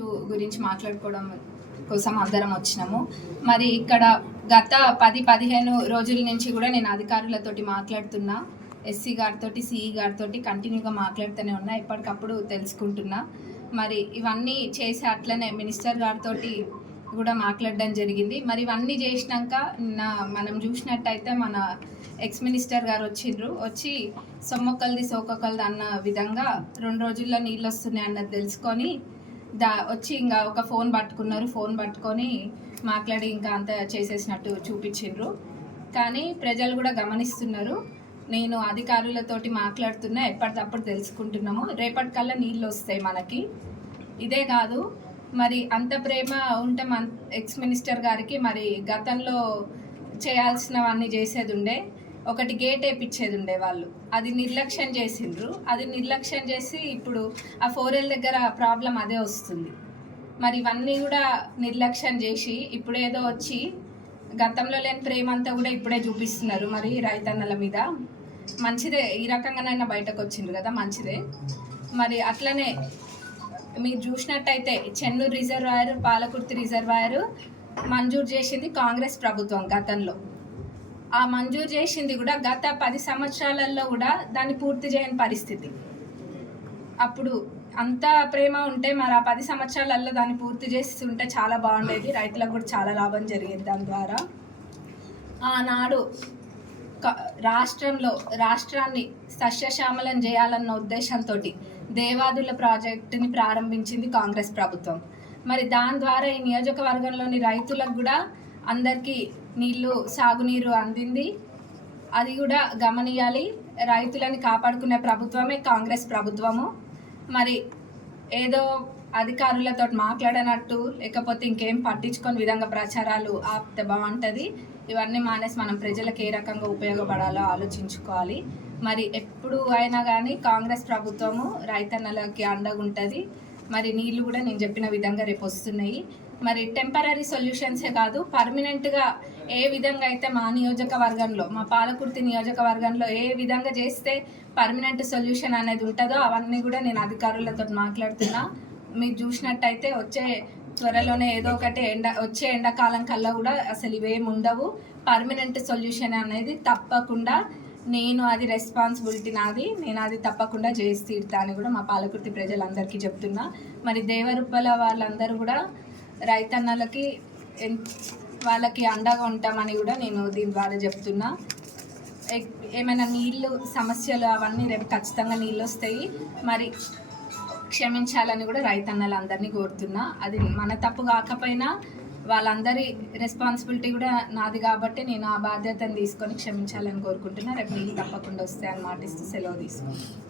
గురించి మాట్లాడుకోవడం కోసం అందరం వచ్చినాము. మరి ఇక్కడ గత 10-15 రోజుల నుంచి కూడా నేను అధికారులతోటి మాట్లాడుతున్నా. ఎస్సీ గారితో, సిఈ గారితో కంటిన్యూగా మాట్లాడుతూనే ఉన్నా, ఎప్పటికప్పుడు తెలుసుకుంటున్నా. మరి ఇవన్నీ చేసి అట్లనే మినిస్టర్ గారితో కూడా మాట్లాడడం జరిగింది. మరి ఇవన్నీ చేసినాక మనం చూసినట్టయితే మన ఎక్స్ మినిస్టర్ గారు వచ్చి సొమ్మొక్కలది సోకొక్కలది అన్న విధంగా 2 రోజుల్లో నీళ్ళు వస్తున్నాయి అన్నది తెలుసుకొని వచ్చి ఇంకా ఒక ఫోన్ పట్టుకొని మాట్లాడి ఇంకా అంత చేసేసినట్టు చూపించిండ్రు. కానీ ప్రజలు కూడా గమనిస్తున్నారు. నేను అధికారులతోటి మాట్లాడుతున్నా, ఎప్పటికప్పుడు తెలుసుకుంటున్నాము. రేపటికల్లా నీళ్ళు వస్తాయి మనకి. ఇదే కాదు, మరి అంత ప్రేమ ఉంటే మన ఎక్స్ మినిస్టర్ గారికి మరి గతంలో చేయాల్సినవన్నీ చేసేది ఉండే. ఒకటి గేట్ వేయించేది ఉండే వాళ్ళు, అది నిర్లక్ష్యం చేసిండ్రు. అది నిర్లక్ష్యం చేసి ఇప్పుడు ఆ 4L దగ్గర ప్రాబ్లం అదే వస్తుంది. మరి ఇవన్నీ కూడా నిర్లక్ష్యం చేసి ఇప్పుడేదో వచ్చి గతంలో లేని ప్రేమ అంతా కూడా ఇప్పుడే చూపిస్తున్నారు. మరి రైతన్నల మీద మంచిదే, ఈ రకంగానైనా బయటకు వచ్చిండ్రు కదా, మంచిదే. మరి అట్లనే మీరు చూసినట్టయితే చెన్నూరు రిజర్వాయర్, పాలకుర్తి రిజర్వాయర్ మంజూరు చేసింది కాంగ్రెస్ ప్రభుత్వం గతంలో. ఆ మంజూరు చేసింది కూడా గత 10 సంవత్సరాలలో కూడా దాన్ని పూర్తి చేయని పరిస్థితి. అప్పుడు అంత ప్రేమ ఉంటే మరి ఆ 10 సంవత్సరాలలో దాన్ని పూర్తి చేసి ఉంటే చాలా బాగుండేది, రైతులకు కూడా చాలా లాభం జరిగేది దాని ద్వారా. ఆనాడు రాష్ట్రాన్ని సస్యశ్యామలం చేయాలన్న ఉద్దేశంతో దేవాదుల ప్రాజెక్టుని ప్రారంభించింది కాంగ్రెస్ ప్రభుత్వం. మరి దాని ద్వారా ఈ నియోజకవర్గంలోని రైతులకు కూడా అందరికీ సాగునీరు అందింది. అది కూడా గమనియాలి. రైతులని కాపాడుకునే ప్రభుత్వమే కాంగ్రెస్ ప్రభుత్వము. మరి ఏదో అధికారులతో మాట్లాడనట్టు లేకపోతే ఇంకేం పట్టించుకొని విధంగా ప్రచారాలు ఆపితే బాగుంటుంది. ఇవన్నీ మానేసి మనం ప్రజలకు ఏ రకంగా ఉపయోగపడాలో ఆలోచించుకోవాలి. మరి ఎప్పుడు అయినా కానీ కాంగ్రెస్ ప్రభుత్వము రైతన్నలకి అండగా ఉంటుంది. మరి నీళ్ళు కూడా నేను చెప్పిన విధంగా రేపు వస్తున్నాయి. మరి టెంపరీ సొల్యూషన్సే కాదు, పర్మనెంట్గా ఏ విధంగా అయితే మా నియోజకవర్గంలో, మా పాలకుర్తి నియోజకవర్గంలో ఏ విధంగా చేస్తే పర్మనెంట్ సొల్యూషన్ అనేది ఉంటుందో అవన్నీ కూడా నేను అధికారులతో మాట్లాడుతున్నా. మీరు చూసినట్టయితే త్వరలోనే ఏదో ఒకటి వచ్చే ఎండాకాలం కల్లా కూడా అసలు ఇవేమి ఉండవు. పర్మనెంట్ సొల్యూషన్ అనేది తప్పకుండా నేను అది రెస్పాన్సిబిలిటీ నాది, నేను అది తప్పకుండా చేసి తీరుతా అని కూడా మా పాలకుర్తి ప్రజలందరికీ చెప్తున్నా. మరి దేవరుప్పల వాళ్ళందరూ కూడా రైతన్నలకి వాళ్ళకి అండగా ఉంటామని కూడా నేను దీని ద్వారా చెప్తున్నా. ఏమైనా నీళ్ళు సమస్యలు అవన్నీ రేపు ఖచ్చితంగా నీళ్ళు వస్తాయి. మరి క్షమించాలని కూడా రైతన్నలందరినీ కోరుతున్నా. అది మన తప్పు కాకపోయినా వాళ్ళందరి రెస్పాన్సిబిలిటీ కూడా నాది కాబట్టి నేను ఆ బాధ్యతను తీసుకొని క్షమించాలని కోరుకుంటున్నా. రేపు నీళ్ళు తప్పకుండా వస్తాయని మాటిస్తూ సెలవు తీసుకుంటాను.